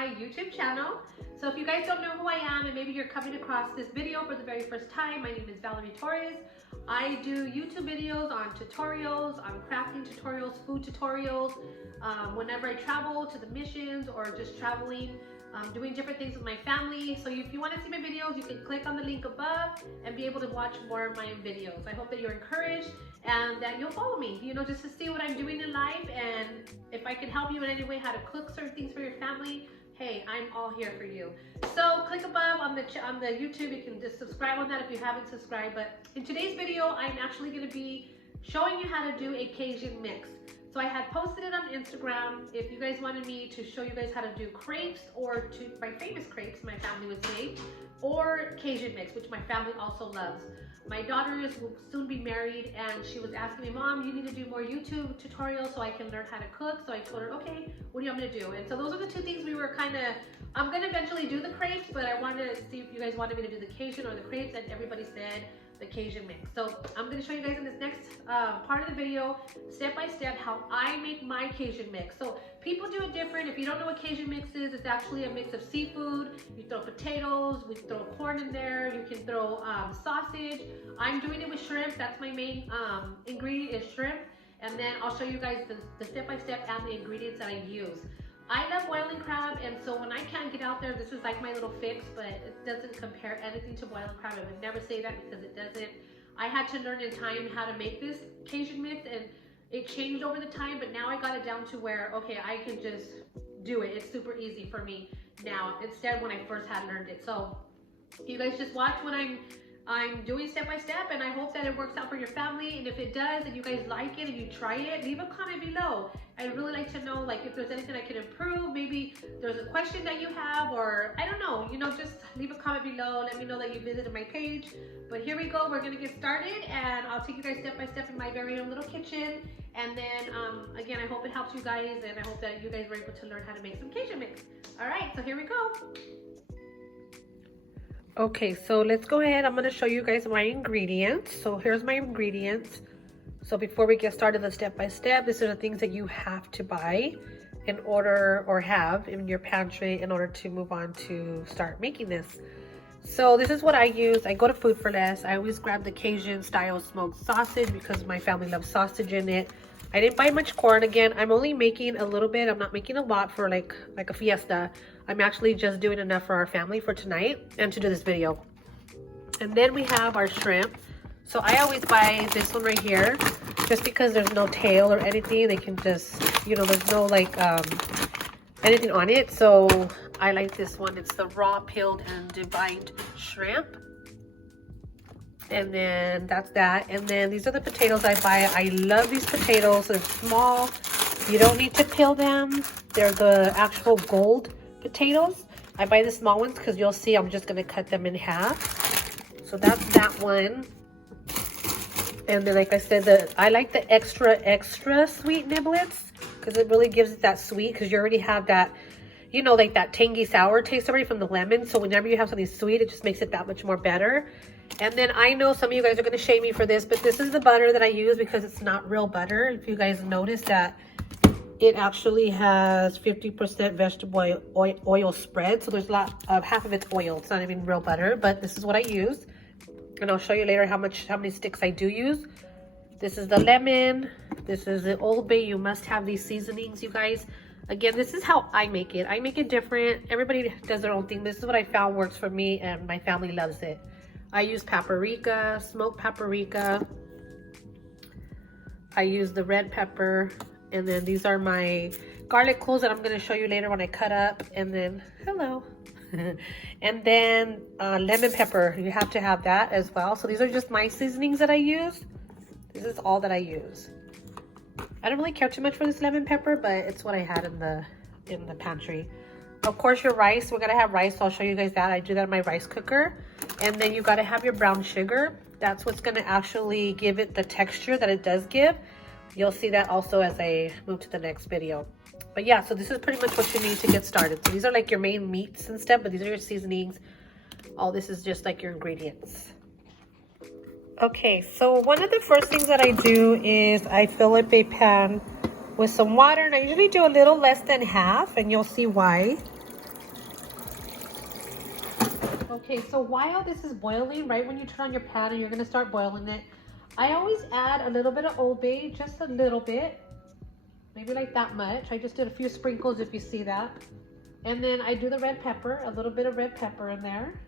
my YouTube channel. So if you guys don't know who I am and maybe you're coming across this video for the very first time, my name is Valerie Torres. I do YouTube videos on tutorials, on crafting tutorials, food tutorials, whenever I travel to the missions or just traveling, doing different things with my family. So if you want to see my videos, you can click on the link above and be able to watch more of my videos. I hope that you're encouraged and that you'll follow me, you know, just to see what I'm doing in life, and if I can help you in any way how to cook certain things for your family, hey, I'm all here for you. So click above on the YouTube. You can just subscribe on that if you haven't subscribed. But in today's video, I'm actually going to be showing you how to do a Cajun mix. So I had posted it on Instagram. If you guys wanted me to show you guys how to do crepes, or my famous crepes, my family would say, or Cajun mix, which my family also loves. My daughter will soon be married, and she was asking me, Mom, you need to do more YouTube tutorials so I can learn how to cook. So I told her, okay, what do you want me to do? And so those are the two things we were kind of, I'm going to eventually do the crepes, but I wanted to see if you guys wanted me to do the Cajun or the crepes, and everybody said the Cajun mix. So I'm going to show you guys in this next part of the video, step by step, how I make my Cajun mix. So people do it different. If you don't know what Cajun mix is, it's actually a mix of seafood. You throw potatoes, we throw corn in there, you can throw sausage. I'm doing it with shrimp. That's my main ingredient is shrimp. And then I'll show you guys the step by step and the ingredients that I use. I love boiling crab, and so when I can't get out there, this is like my little fix, but it doesn't compare anything to boiling crab. I would never say that because it doesn't. I had to learn in time how to make this Cajun mix, and it changed over the time, but now I got it down to where, okay, I can just do it. It's super easy for me now, instead when I first had learned it. So you guys just watch what I'm doing step by step, and I hope that it works out for your family. And if it does and you guys like it and you try it, leave a comment below. I'd really like to know, like, if there's anything I can improve. Maybe there's a question that you have, or I don't know, you know, just leave a comment below. Let me know that you visited my page. But here we go, we're gonna get started, and I'll take you guys step by step in my very own little kitchen. And then again, I hope it helps you guys, and I hope that you guys were able to learn how to make some Cajun mix. All right, so here we go. Okay, so let's go ahead. I'm going to show you guys my ingredients. So here's my ingredients. So before we get started, the step by step, these are the things that you have to buy in order, or have in your pantry, in order to move on to start making this. So this is what I use. I go to Food for Less. I always grab the Cajun style smoked sausage because my family loves sausage in it. I didn't buy much corn. Again, I'm only making a little bit. I'm not making a lot for like a fiesta. I'm actually just doing enough for our family for tonight and to do this video. And then we have our shrimp. So I always buy this one right here, just because there's no tail or anything. They can just, you know, there's no like anything on it. So I like this one. It's the raw peeled and deveined shrimp. And then that's that. And then these are the potatoes I buy. I love these potatoes. They're small. You don't need to peel them. They're the actual gold potatoes. I buy the small ones because you'll see I'm just going to cut them in half. So that's that one. And then, like I said, I like the extra sweet niblets because it really gives it that sweet, because you already have that, you know, like that tangy sour taste already from the lemon. So whenever you have something sweet, it just makes it that much more better. And then I know some of you guys are going to shame me for this, but this is the butter that I use because it's not real butter. If you guys notice that it actually has 50% vegetable oil spread. So there's a lot of, half of it's oil. It's not even real butter, but this is what I use. And I'll show you later how many sticks I do use. This is the lemon. This is the Old Bay. You must have these seasonings, you guys. Again, this is how I make it. I make it different. Everybody does their own thing. This is what I found works for me, and my family loves it. I use paprika, smoked paprika. I use the red pepper. And then these are my garlic cloves that I'm going to show you later when I cut up. And then, hello. And then lemon pepper. You have to have that as well. So these are just my seasonings that I use. This is all that I use. I don't really care too much for this lemon pepper, but it's what I had in the pantry. Of course, your rice. We're going to have rice. So I'll show you guys that. I do that in my rice cooker. And then you got to have your brown sugar. That's what's going to actually give it the texture that it does give. You'll see that also as I move to the next video. But yeah, so this is pretty much what you need to get started. So these are like your main meats and stuff, but these are your seasonings. All this is just like your ingredients. Okay, so one of the first things that I do is I fill up a pan with some water, and I usually do a little less than half, and you'll see why. Okay, so while this is boiling, right when you turn on your pan and you're gonna start boiling it, I always add a little bit of Old Bay, just a little bit, maybe like that much. I just did a few sprinkles if you see that. And then I do the red pepper, a little bit of red pepper in there.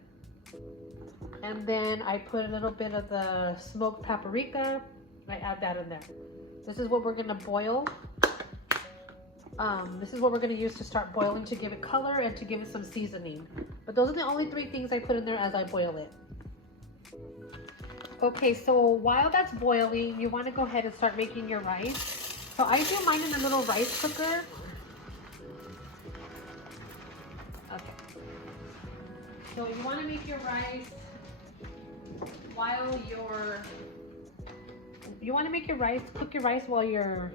And then I put a little bit of the smoked paprika. I add that in there. This is what we're gonna boil. This is what we're gonna use to start boiling to give it color and to give it some seasoning. But those are the only 3 things I put in there as I boil it. Okay, so while that's boiling, you wanna go ahead and start making your rice. So I do mine in a little rice cooker. Okay. So you wanna make your rice while cook your rice while you're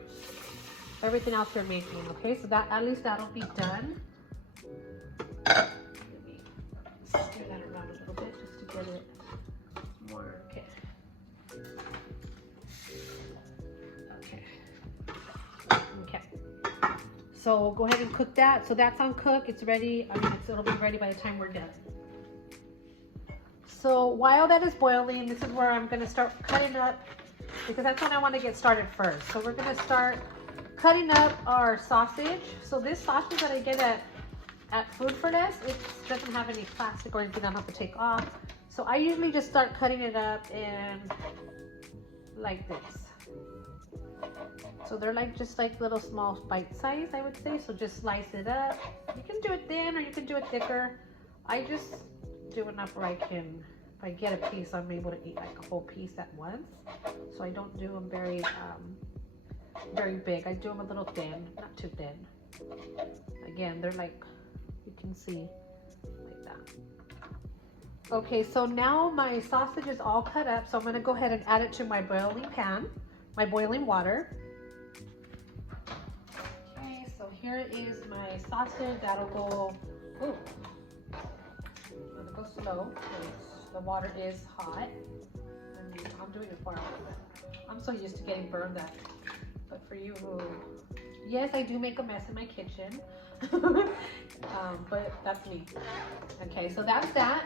everything else you're making, okay? So that at least that'll be done. Let me stir that around a little bit just to get it more, okay. Okay. So go ahead and cook that. So that's on cook, it's ready. I mean, it'll be ready by the time we're done. So while that is boiling, this is where I'm gonna start cutting up, because that's when I want to get started first. So we're gonna start cutting up our sausage. So this sausage that I get at Food for Less, it doesn't have any plastic or anything I have to take off. So I usually just start cutting it up in like this. So they're like just like little small bite size, I would say. So just slice it up. You can do it thin or you can do it thicker. I just do enough where I can, if I get a piece, I'm able to eat like a whole piece at once. So I don't do them very big. I do them a little thin, not too thin. Again, they're like, you can see, like that. Okay, so now my sausage is all cut up. So I'm gonna go ahead and add it to my boiling pan, my boiling water. Okay, so here is my sausage. That'll go, ooh, I'm gonna go slow because the water is hot. I'm doing it for you. I'm so used to getting burned that. But for you who, yes, I do make a mess in my kitchen, but that's me. Okay, so that's that.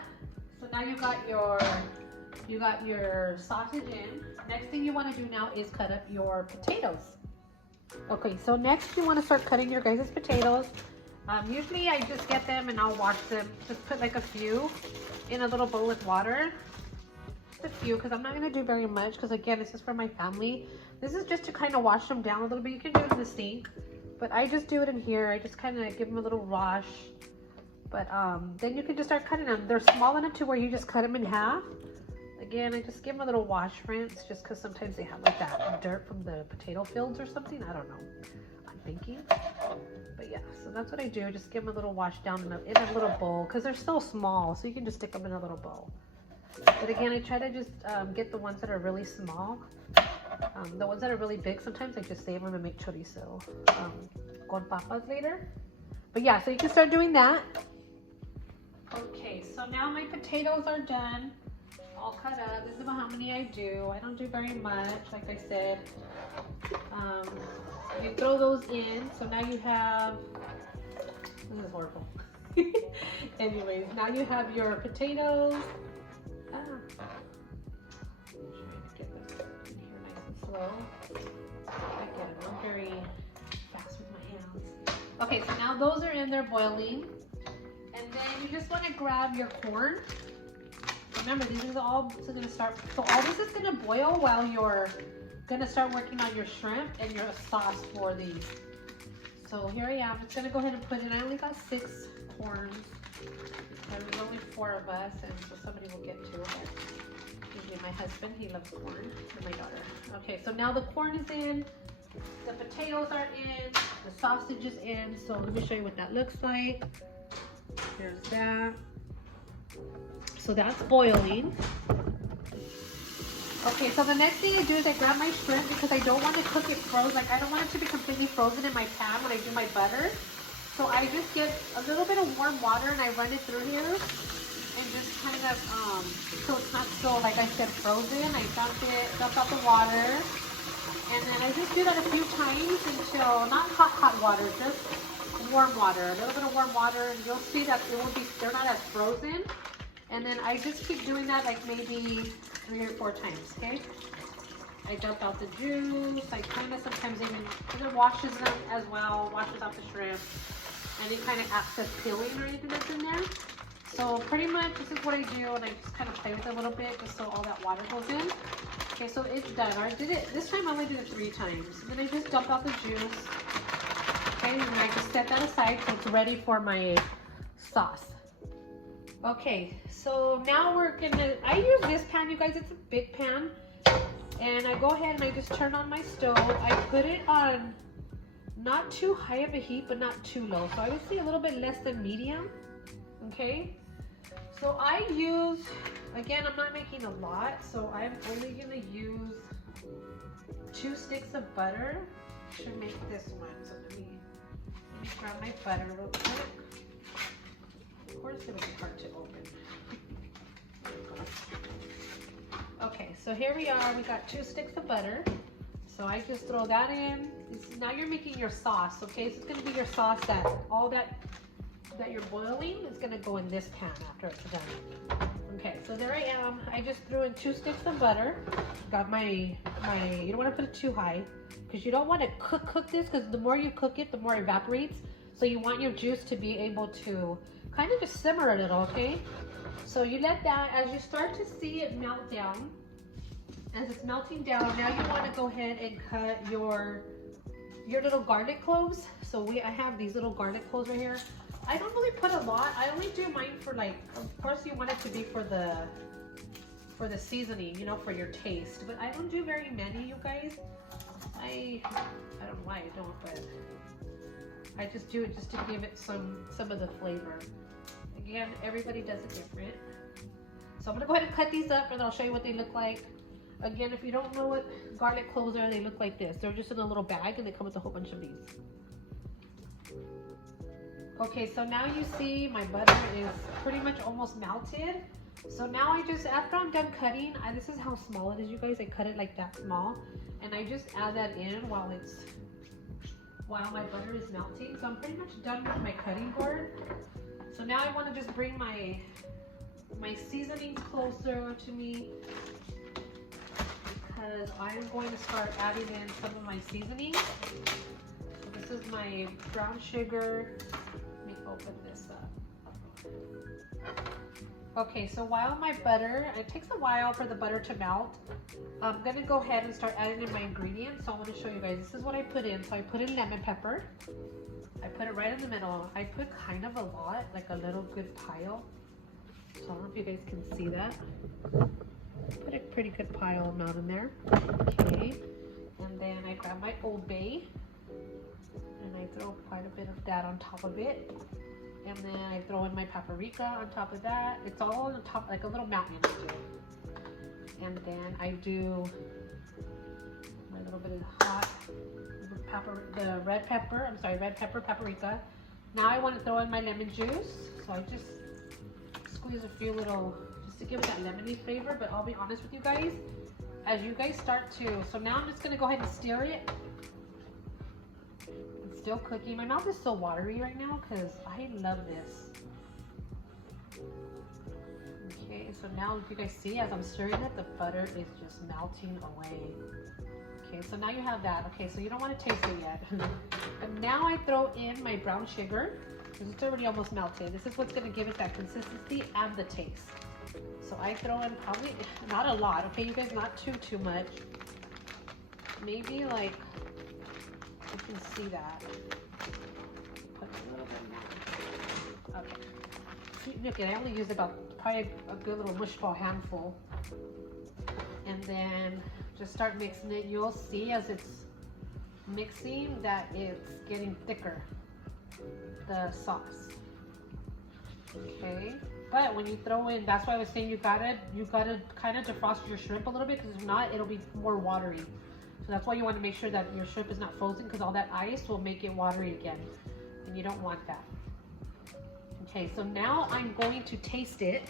So now you got your sausage in. Next thing you want to do now is cut up your potatoes. Okay, so next you want to start cutting your guys' potatoes. Usually I just get them and I'll wash them. Just put like a few in a little bowl with water. Just a few, because I'm not going to do very much, because again, this is for my family. This is just to kind of wash them down a little bit. You can do it in the sink, but I just do it in here. I just kind of give them a little wash. But then you can just start cutting them. They're small enough to where you just cut them in half. Again, I just give them a little wash rinse, just because sometimes they have like that dirt from the potato fields or something. I don't know. I'm thinking. But yeah, so that's what I do. Just give them a little wash down in a little bowl, because they're so small, so you can just stick them in a little bowl. But again, I try to just get the ones that are really small. The ones that are really big, sometimes I just save them and make chorizo con papas later. But yeah, so you can start doing that. Okay, so now my potatoes are done, all cut up. This is about how many I do. I don't do very much, like I said. You throw those in. So now you have, this is horrible. Anyways, now you have your potatoes. I'm trying to get this in here nice and slow. Again, I'm very fast with my hands. Okay, so now those are in there boiling. And then you just want to grab your corn. Remember, these are all going to start. So all this is going to boil while you're going to start working on your shrimp and your sauce for these. So here I am. I'm just going to go ahead and put in. I only got 6 corns. There's only 4 of us, and so somebody will get 2 of us. Usually my husband, he loves corn, and my daughter. Okay, so now the corn is in, the potatoes are in, the sausage is in. So let me show you what that looks like. There's that. So that's boiling. Okay, so the next thing I do is I grab my shrimp, because I don't want to cook it frozen. Like, I don't want it to be completely frozen in my pan when I do my butter. So I just get a little bit of warm water and I run it through here, and just kind of, so it's not so, like I said, frozen. I dump out the water, and then I just do that a few times until, not hot water, just warm water, a little bit of warm water, and you'll see that they're not as frozen. And then I just keep doing that like maybe 3 or 4 times, okay? I dump out the juice. I kind of sometimes even washes them as well, washes out the shrimp. Any kind of excess peeling or anything that's in there. So pretty much this is what I do, and I just kind of play with it a little bit just so all that water goes in. Okay, so it's done. I did it, this time I only did it 3 times. And then I just dump out the juice. Okay, and I just set that aside so it's ready for my sauce. Okay, so now we're gonna, I use this pan, you guys, it's a big pan. And I go ahead and I just turn on my stove. I put it on not too high of a heat, but not too low. So I would say a little bit less than medium, okay? So I use, again, I'm not making a lot, so I'm only gonna use 2 sticks of butter. Should make this one, so let me grab my butter real quick. Of course it was hard to open. Okay, so here we are, we got 2 sticks of butter. So I just throw that in. Now you're making your sauce, okay? So it's gonna be your sauce that all that you're boiling is gonna go in this pan after it's done. Okay, so there I am. I just threw in 2 sticks of butter. Got my you don't wanna put it too high because you don't wanna cook this, because the more you cook it, the more it evaporates. So you want your juice to be able to kind of just simmer a little, okay? So you let that, as you start to see it melt down, as it's melting down, now you want to go ahead and cut your little garlic cloves. So I have these little garlic cloves right here. I don't really put a lot. I only do mine for, like, of course you want it to be for the seasoning, you know, for your taste. But I don't do very many, you guys. I don't know why I don't, but I just do it just to give it some of the flavor. Again, everybody does it different. So I'm gonna go ahead and cut these up and I'll show you what they look like. Again, if you don't know what garlic cloves are, they look like this. They're just in a little bag and they come with a whole bunch of these. Okay, so now you see my butter is pretty much almost melted. So now I just, after I'm done cutting, this is how small it is, you guys. I cut it like that small. And I just add that in while my butter is melting. So I'm pretty much done with my cutting board. So now I want to just bring my seasonings closer to me, because I'm going to start adding in some of my seasonings. So this is my brown sugar. Let me open this up. Okay, so while my butter, it takes a while for the butter to melt, I'm gonna go ahead and start adding in my ingredients. So I want to show you guys, this is what I put in. So I put in lemon pepper. I put it right in the middle. I put kind of a lot, like a little good pile. So I don't know if you guys can see that. Put a pretty good pile amount in there. Okay. And then I grab my Old Bay and I throw quite a bit of that on top of it. And then I throw in my paprika on top of that. It's all on the top, like a little mountain I do. And then I do my little bit of hot red pepper, paprika. Now I want to throw in my lemon juice. So I just squeeze a few little, just to give it that lemony flavor. But I'll be honest with you guys, as you guys start to, so now I'm just going to go ahead and stir it. It's still cooking. My mouth is so watery right now because I love this. Okay, so now if you guys see, as I'm stirring it, the butter is just melting away. Okay, so now you have that. Okay, so you don't want to taste it yet. And now I throw in my brown sugar, because it's already almost melted. This is what's going to give it that consistency and the taste. So I throw in probably, not a lot, okay, you guys, not too much. Maybe like, you can see that. Put a little bit more. Okay. Look, I only used about probably a good little mush ball handful. And then just start mixing it. You'll see as it's mixing that it's getting thicker, the sauce. Okay, but when you throw in, that's why I was saying you gotta kind of defrost your shrimp a little bit, because if not, it'll be more watery. So that's why you want to make sure that your shrimp is not frozen, because all that ice will make it watery again, and you don't want that. Okay, so now I'm going to taste it,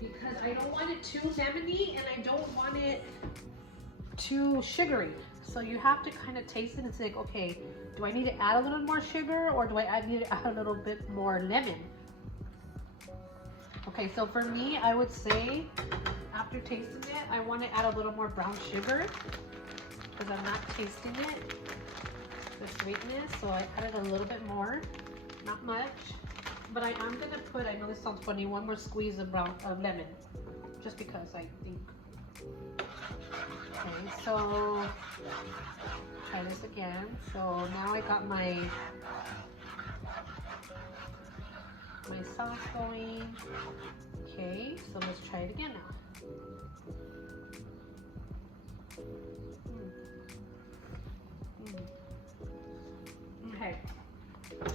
because I don't want it too lemony and I don't want it too sugary. So you have to kind of taste it and say, like, okay, do I need to add a little more sugar, or do I need to add a little bit more lemon? Okay, so for me, I would say after tasting it, I want to add a little more brown sugar because I'm not tasting it, the sweetness. So I added a little bit more, not much, but I am gonna put, I know this sounds funny, one more squeeze of lemon, just because I think. Okay, so try this again. So now I got my sauce going. Okay, so let's try it again now. Okay,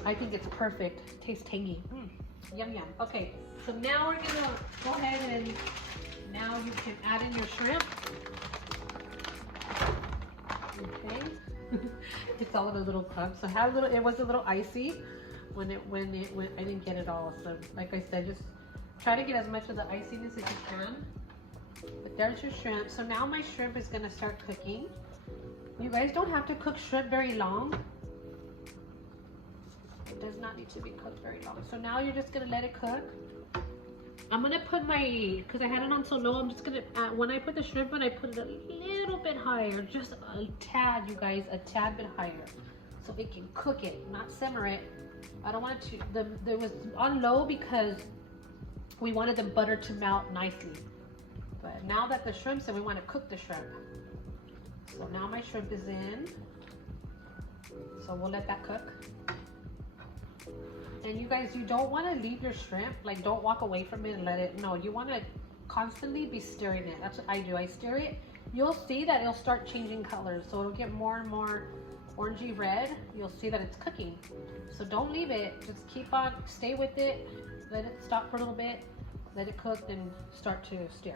I think it's perfect. Tastes tangy. Yum yum. Okay, so now we're gonna go ahead and now you can add in your shrimp. Okay, it's all in a little clump. So have a little. It was a little icy when it went. I didn't get it all. So like I said, just try to get as much of the iciness as you can. But there's your shrimp. So now my shrimp is gonna start cooking. You guys don't have to cook shrimp very long. It does not need to be cooked very long. So now you're just gonna let it cook. I'm gonna put my, because I had it on so low, I'm just gonna, when I put the shrimp in, I put it a little bit higher, just a tad, you guys, a tad bit higher. So it can cook it, not simmer it. I don't want it to, there was on low because we wanted the butter to melt nicely. But now that the shrimp's in, we want to cook the shrimp. So now my shrimp is in. So we'll let that cook. And you guys, you don't want to leave your shrimp, like don't walk away from it and let it, no, you want to constantly be stirring it. That's what I do. I stir it. You'll see that it'll start changing colors. So it'll get more and more orangey red. You'll see that it's cooking. So don't leave it. Just keep on, stay with it. Let it stop for a little bit. Let it cook, then start to stir.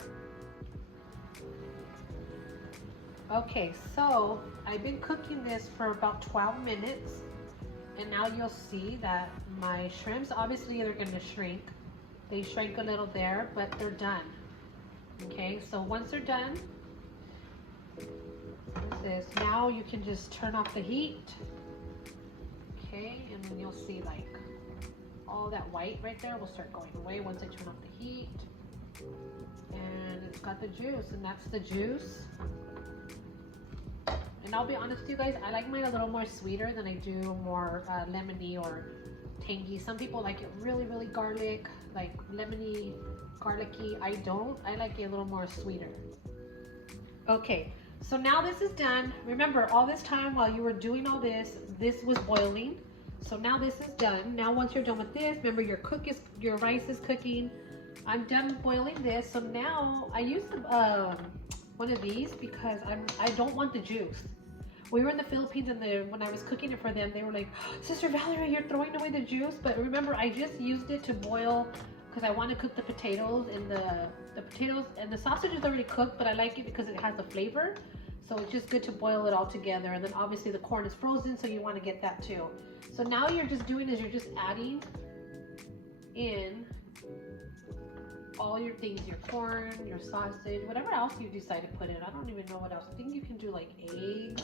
Okay, so I've been cooking this for about 12 minutes. And now you'll see that my shrimps, obviously they're gonna shrink. They shrank a little there, but they're done. Okay, so once they're done, this, now you can just turn off the heat. Okay, and then you'll see like all that white right there will start going away once I turn off the heat. And it's got the juice, and that's the juice. And I'll be honest with you guys, I like mine a little more sweeter than I do more lemony or tangy. Some people like it really, really garlic, like lemony, garlicky. I don't. I like it a little more sweeter. Okay, so now this is done. Remember, all this time while you were doing all this, this was boiling. So now this is done. Now once you're done with this, remember your rice is cooking. I'm done boiling this. So now I used one of these because I don't want the juice. We were in the Philippines and when I was cooking it for them, they were like, Sister Valerie, you're throwing away the juice. But remember, I just used it to boil because I want to cook the potatoes, and the potatoes and the sausage is already cooked, but I like it because it has the flavor. So it's just good to boil it all together. And then obviously the corn is frozen, so you want to get that too. So now you're just doing is you're just adding in all your things, your corn, your sausage, whatever else you decide to put in. I don't even know what else. I think you can do like eggs,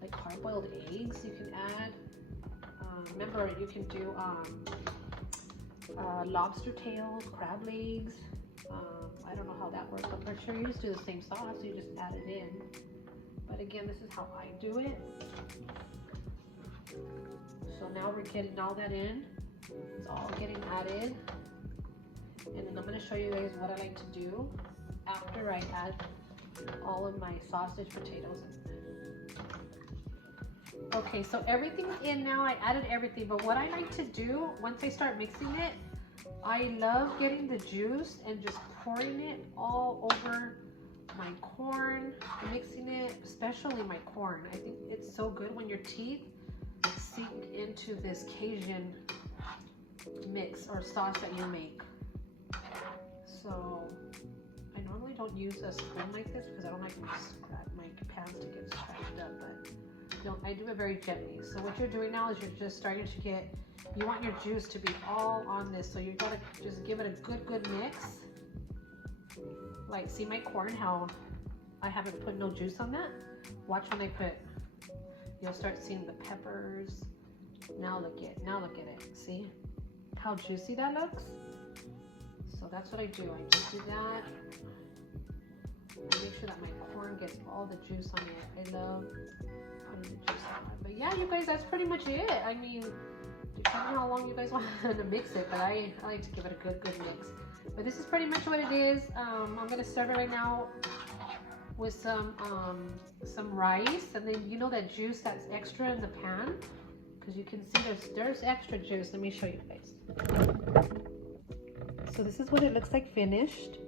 like hard-boiled eggs you can add. Remember, you can do lobster tails, crab legs. I don't know how that works. I'm pretty sure you just do the same sauce. You just add it in. But again, this is how I do it. So now we're getting all that in. It's all getting added. And then I'm going to show you guys what I like to do after I add all of my sausage potatoes in. Okay, so everything's in now. I added everything, but what I like to do once I start mixing it, I love getting the juice and just pouring it all over my corn, mixing it, especially my corn. I think it's so good when your teeth sink into this Cajun mix or sauce that you make. So I normally don't use a spoon like this because I don't like my pans to get scratched up, but I do it very gently. So what you're doing now is you're just starting to get, you want your juice to be all on this, so you gotta just give it a good mix. Like, see my corn, how I haven't put no juice on that? Watch when I put, you'll start seeing the peppers. Now look at it, see how juicy that looks? So that's what I do. I just do that. I make sure that my corn gets all the juice on it. I love putting the juice on it. But yeah, you guys, that's pretty much it. I mean, depending on how long you guys want to mix it, but I like to give it a good mix. But this is pretty much what it is. I'm gonna serve it right now with some rice, and then you know that juice that's extra in the pan, because you can see there's extra juice. Let me show you guys. So this is what it looks like finished.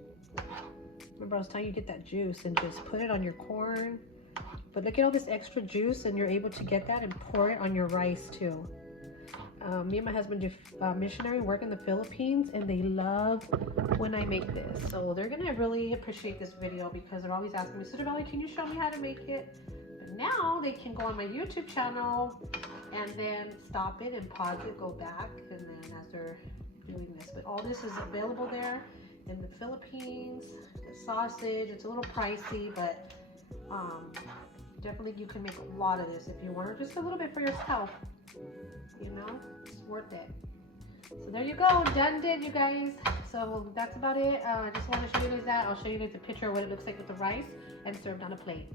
Remember I was telling you get that juice and just put it on your corn. But look at all this extra juice, and you're able to get that and pour it on your rice too. Me and my husband do missionary work in the Philippines, and they love when I make this. So they're gonna really appreciate this video, because they're always asking me, Sister Valley, can you show me how to make it? But now they can go on my YouTube channel and then stop it and pause it, go back, and then as they're doing this. But all this is available there in the Philippines. The sausage, it's a little pricey, but definitely you can make a lot of this if you want, or just a little bit for yourself. You know, it's worth it. So there you go, done did, you guys. So that's about it. I just want to show you guys that. I'll show you guys a picture of what it looks like with the rice and served on a plate.